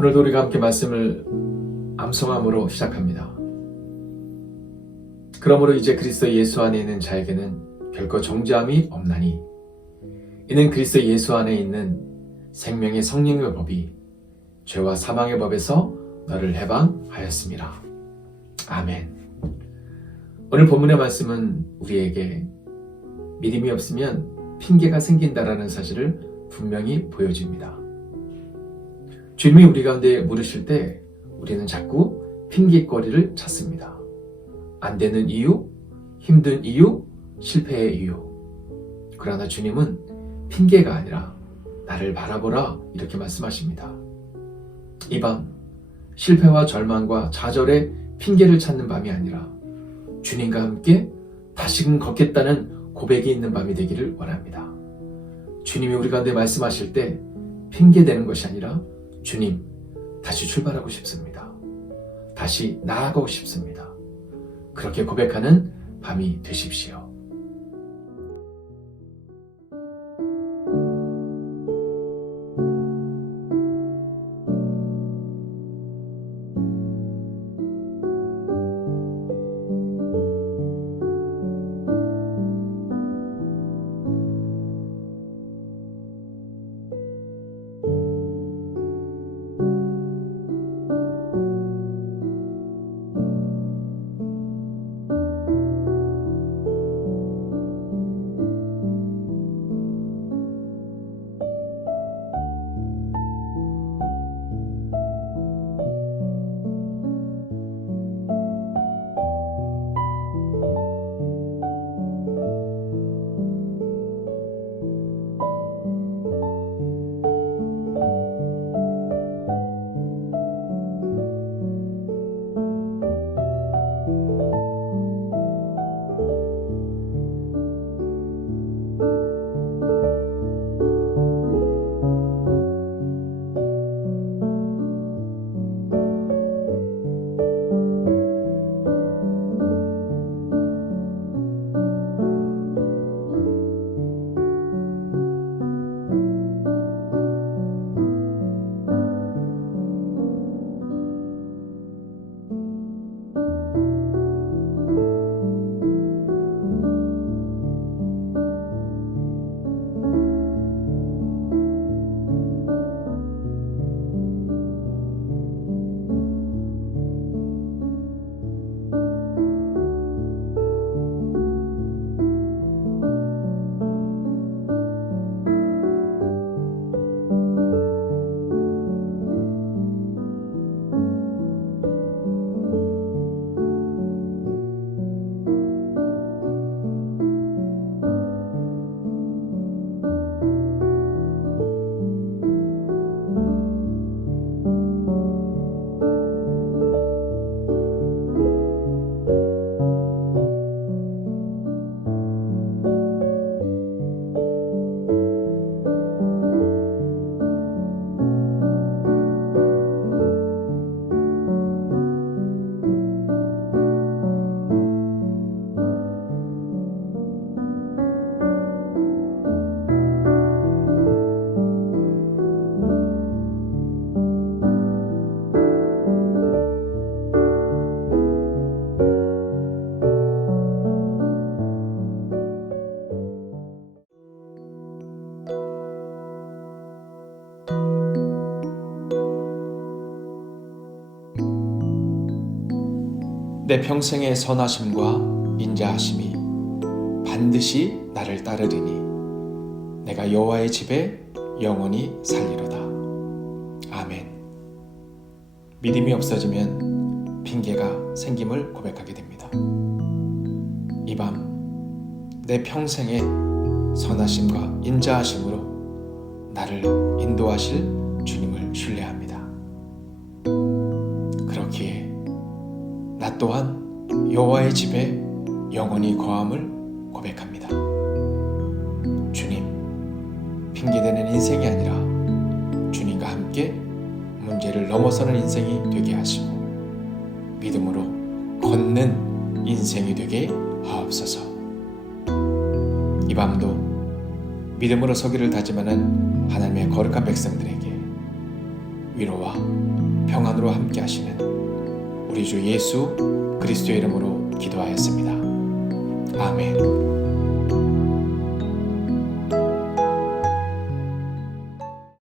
오늘도 우리가 함께 말씀을 암송함으로 시작합니다. 그러므로 이제 그리스도 예수 안에 있는 자에게는 결코 정죄함이 없나니 이는 그리스도 예수 안에 있는 생명의 성령의 법이 죄와 사망의 법에서 너를 해방하였습니다. 아멘. 오늘 본문의 말씀은 우리에게 믿음이 없으면 핑계가 생긴다라는 사실을 분명히 보여줍니다. 주님이 우리 가운데 물으실 때 우리는 자꾸 핑계거리를 찾습니다. 안 되는 이유, 힘든 이유, 실패의 이유. 그러나 주님은 핑계가 아니라 나를 바라보라 이렇게 말씀하십니다. 이 밤 실패와 절망과 좌절의 핑계를 찾는 밤이 아니라 주님과 함께 다시금 걷겠다는 고백이 있는 밤이 되기를 원합니다. 주님이 우리 가운데 말씀하실 때 핑계대는 것이 아니라 주님 다시 출발하고 싶습니다. 다시 나아가고 싶습니다. 그렇게 고백하는 밤이 되십시오. 내 평생의 선하심과 인자하심이 반드시 나를 따르리니 내가 여호와의 집에 영원히 살리로다. 아멘. 믿음이 없어지면 핑계가 생김을 고백하게 됩니다. 이 밤 내 평생의 선하심과 인자하심으로 나를 인도하실 주님을 신뢰합니다. 나 또한 여호와의 집에 영원히 거함을 고백합니다. 주님, 핑계대는 인생이 아니라 주님과 함께 문제를 넘어서는 인생이 되게 하시고 믿음으로 걷는 인생이 되게 하옵소서. 이 밤도 믿음으로 서기를 다짐하는 하나님의 거룩한 백성들에게 위로와 평안으로 함께 하시는 우리 주 예수 그리스도의 이름으로 기도하였습니다. 아멘.